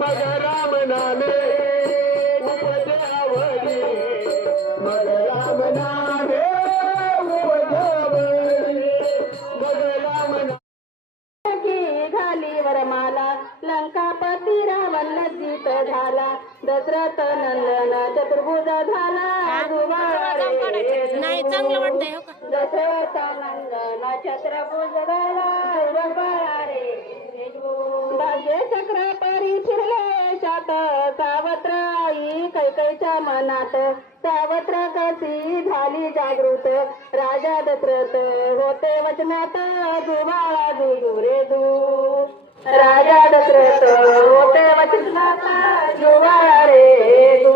मग राम नामे उपजावरी मग राम नामे उपजावरी मग राम की घाली वरमाला लंकापती रावण लज्जित झाला दशरथ नंदन चतुर्भुज झाला नाही चांगलं वाटतंय हो का दशरथ नंदन चतुर्भुज झाला भाग्य चक्र परी फिरले शात सावत्र आई कैकईच्या मनात सावत्र कशी झाली जागृत राजा दशरथ होते वचनात जुवाळा जुजुरे दू राजा दशरथ होते वचनात जुवाळा रे दू